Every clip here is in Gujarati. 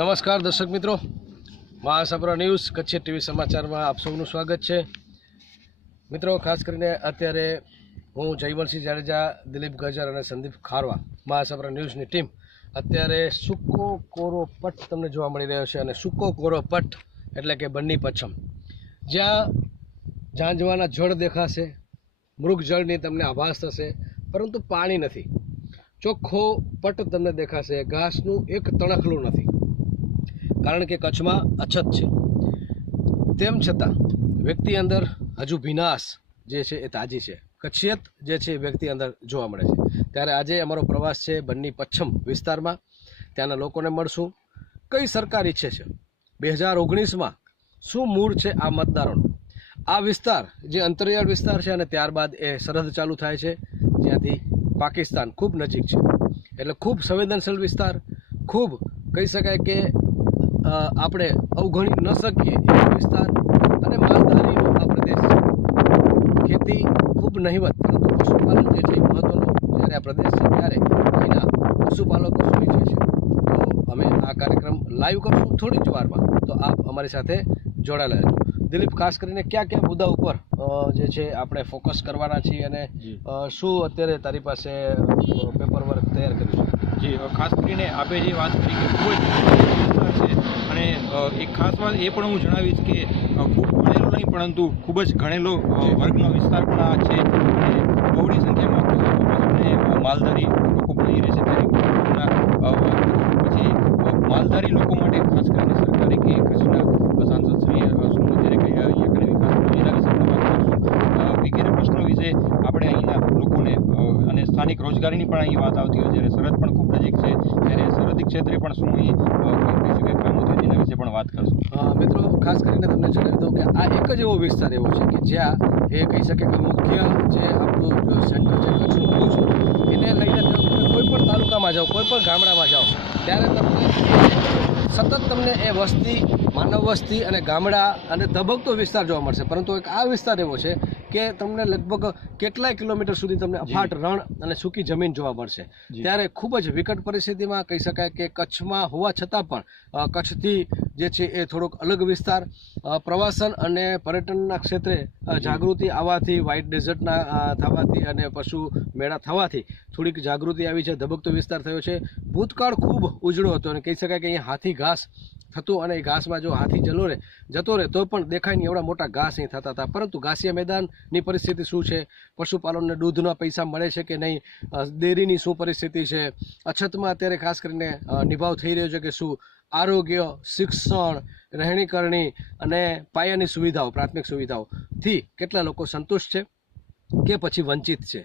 નમસ્કાર દર્શક મિત્રો, મહાસાપરા ન્યૂઝ કચ્છી ટીવી સમાચારમાં આપ સૌનું સ્વાગત છે। મિત્રો, ખાસ કરીને અત્યારે હું જયવલસિંહ જાડેજા, દિલીપ ગજર અને સંદીપ ખારવા, મહાસાપરા ન્યૂઝની ટીમ અત્યારે સૂકો કોરો પટ તમને જોવા મળી રહ્યો છે। અને સૂકો કોરો પટ એટલે કે બન્ની પચ્છમ, જ્યાં ઝાંઝવાના જળ દેખાશે, મૃગજળની તમને આભાસ થશે, પરંતુ પાણી નથી। ચોખ્ખો પટ તમને દેખાશે, ઘાસનું એક તણખલું નથી, કારણ કે કચ્છમાં અછત છે। તેમ છતાં વ્યક્તિ અંદર હજુ ભીનાશ જે છે એ તાજી છે, કચ્છિયત જે છે એ વ્યક્તિ અંદર જોવા મળે છે। ત્યારે આજે અમારો પ્રવાસ છે બન્ની પચ્છમ વિસ્તારમાં। ત્યાંના લોકોને મળશું, કઈ સરકાર ઈચ્છે છે 2019માં, શું મૂળ છે આ મતદારોનું। આ વિસ્તાર જે અંતરિયાળ વિસ્તાર છે અને ત્યારબાદ એ સરહદ ચાલુ થાય છે, જ્યાંથી પાકિસ્તાન ખૂબ નજીક છે, એટલે ખૂબ સંવેદનશીલ વિસ્તાર, ખૂબ કહી શકાય કે આપણે અવગણી ન શકીએ એવો વિસ્તાર અને માલધારીનો આ પ્રદેશ છે। ખેતી ખૂબ નહિવત, પરંતુ પશુપાલન જે છે એ મહત્વનો જ્યારે આ પ્રદેશ છે ત્યારે અહીંના પશુપાલકો શું ઈચ્છે છે, તો અમે આ કાર્યક્રમ લાઈવ કરશું થોડી જ વારમાં, તો આપ અમારી સાથે જોડાયેલા રહેજો। દિલીપ, ખાસ કરીને કયા કયા મુદ્દા ઉપર જે છે આપણે ફોકસ કરવાના છીએ અને શું અત્યારે તારી પાસે પેપર વર્ક તૈયાર કર્યું છે? જી, ખાસ કરીને આપે જે વાત કરી કે ખૂબ જ છે, અને એક ખાસ વાત એ પણ હું જણાવીશ કે ખૂબ ભણેલો નહીં પરંતુ ખૂબ જ ગણેલો વર્ગનો વિસ્તાર પણ આ છે, અને બહોળી સંખ્યામાં માલધારી લોકો બની રહે છે। પછી માલધારી લોકો માટે ખાસ કરીને સરકારે કે કચ્છના સાંસદ શ્રી સુમોદરે કયા અહીંયા કરે વિકાસ એના વિશે પણ વાત કરશું। વગેરે પ્રશ્નો વિશે આપણે અહીંના લોકોને અને સ્થાનિક રોજગારીની પણ અહીં વાત આવતી હોય, જ્યારે સરહદ પણ ખૂબ નજીક છે, ત્યારે સરહદી ક્ષેત્રે પણ શું અહીં કહી શકાય કામો થાય તેના વિશે પણ વાત કરશું। મિત્રો, ખાસ કરીને તમને જણાવી દઉં કે આ એક જ એવો વિસ્તાર એવો છે કે જ્યાં એ કહી શકે કે મુખ્ય જે આપણું સેન્ટર છે કચ્છનું ભુજ, એને લઈને તમે કોઈ પણ તાલુકામાં જાઓ, કોઈ પણ ગામડામાં જાઓ, ત્યારે તમને સતત તમને એ વસ્તી, માનવ વસ્તી અને ગામડા અને ધબકતો વિસ્તાર જોવા મળશે। પરંતુ એક આ વિસ્તાર એવો છે કે તમને લગભગ કેટલાય કિલોમીટર સુધી તમને અફાટ રણ અને સૂકી જમીન જોવા મળશે। ત્યારે ખૂબ જ વિકટ પરિસ્થિતિમાં કહી શકાય કે કચ્છમાં હોવા છતાં પણ કચ્છથી જે છે એ થોડોક અલગ વિસ્તાર, પ્રવાસન અને પર્યટનના ક્ષેત્રે જાગૃતિ આવવાથી, વ્હાઇટ ડેઝર્ટના થવાથી અને પશુ મેળા થવાથી થોડીક જાગૃતિ આવી છે, ધબકતો વિસ્તાર થયો છે। ભૂતકાળ ખૂબ ઉજળો હતો અને કહી શકાય કે અહીંયા હાથી ઘાસ થતું, અને એ ઘાસમાં જો હાથી જતો રહે તો પણ દેખાય નહીં એવડા મોટા ઘાસ અહીં થતા હતા। પરંતુ ઘાસિયા મેદાનની પરિસ્થિતિ શું છે, પશુપાલનને દૂધના પૈસા મળે છે કે નહીં, ડેરીની શું પરિસ્થિતિ છે, અછતમાં અત્યારે ખાસ કરીને નિભાવ થઈ રહ્યો છે કે શું, આરોગ્ય, શિક્ષણ, રહેણીકરણી અને પાયાની સુવિધાઓ, પ્રાથમિક સુવિધાઓથી કેટલા લોકો સંતુષ્ટ છે કે પછી વંચિત છે,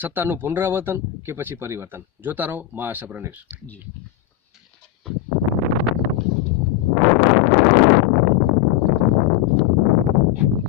સત્તાનું પુનરાવર્તન કે પછી પરિવર્તન। જોતા રહો મહાસાપરા ન્યૂઝ। જી।